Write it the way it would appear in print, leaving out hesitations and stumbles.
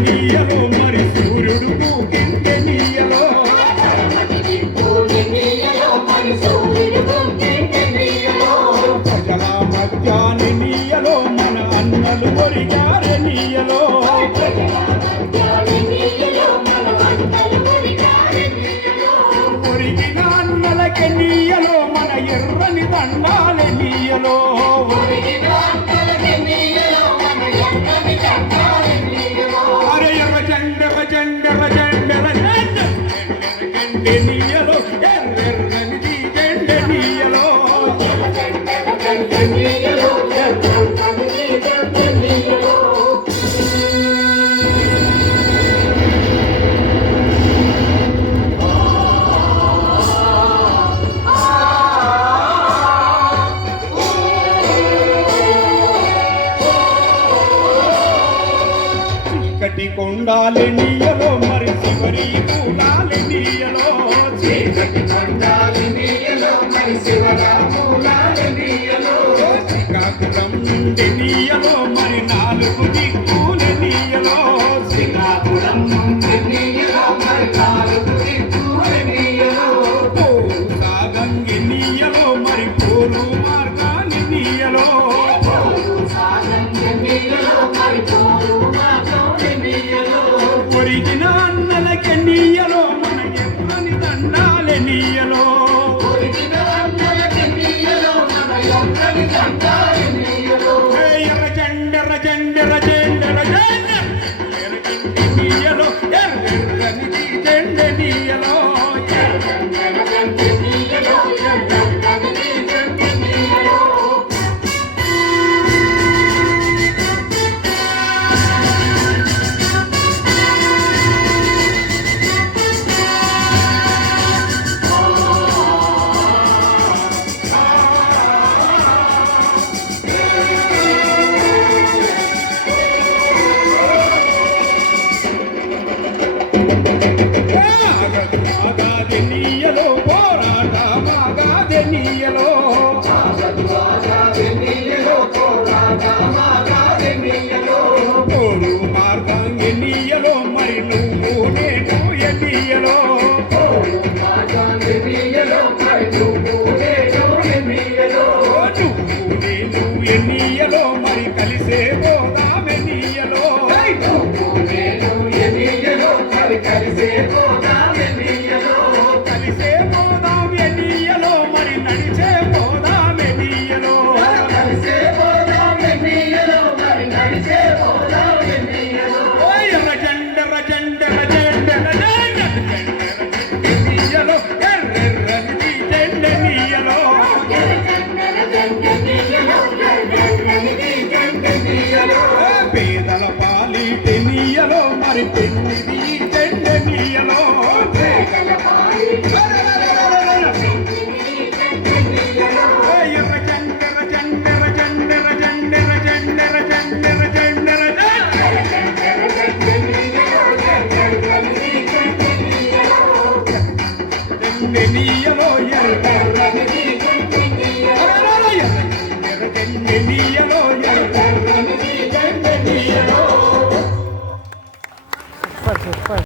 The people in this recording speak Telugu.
నీయలో మరి సూర్యుడు పూకింటే నీయలో ప్రజల మధ్యాని నీయలో మన అన్నలు ఒరిగారే నీయలో ఒరిగిన అన్నలకి నీయలో మన ఎర్రని దండాలే నీయలో నీయలో ఎర్రని జెండె నీయలో చీకటి కొండాలి నీయలో మరి చివరి కూడాలి నీయలో చీకటి కొండాలి నీయలో మరి శివరా మూలాలి నీయలో శ్రీకాకుళం నుండి నీయలో మరి నాలుగు దిక్కులు నీయలో శ్రీకాకుళం నుండి నీయలో మరి నాలుగు దిక్కులు నీయలో సాగంగి నీయలో మరి పూలు మార్గాన్ని నీయలో సాగంగి నీయలో మరి పూలు మార్గాన్ని నీయలో ఒరిగిన అన్నలకి నీయలో మన ఎర్రని దండాలే నీయలో ఒరిగిన అన్నలకి నీయలో మన ఎర్రని దండాలే నీయలో ఎర్ర జెండెర జెండెర జెండెర జెండె నీయలో ఎర్రని జెండె నీయలో ఆగాది నీయలో పోరాటమాగాది నీయలో తోడు మార్గాంగి నీయలో మరి నువ్వు నేను ఎన్నియలో నువ్వు నేను ఎన్నియలో మరి కలిసే పోదామె నీయలో కలిసే పోదాం ఎన్నియలో కలిసే పోదాం ఎన్నియలో మరి నడిచే పోదాం ఎన్నియలో కలిసే పోదాం ఎన్నియలో మరి నడిచే పోదాం ఎన్నియలో ఎర్ర జెండెర జెండెర జెండెర ఎన్నియలో ఎర్రని జెండె నీయలో పేదల పాలిటి నీయలో మరి పెన్నిది జెండె నీయలో ఎర్ర జెండెర జెండెర జెండెర జెండెర జెండెర జెండెర జెండెర జెండె నీయలో ఎర్ర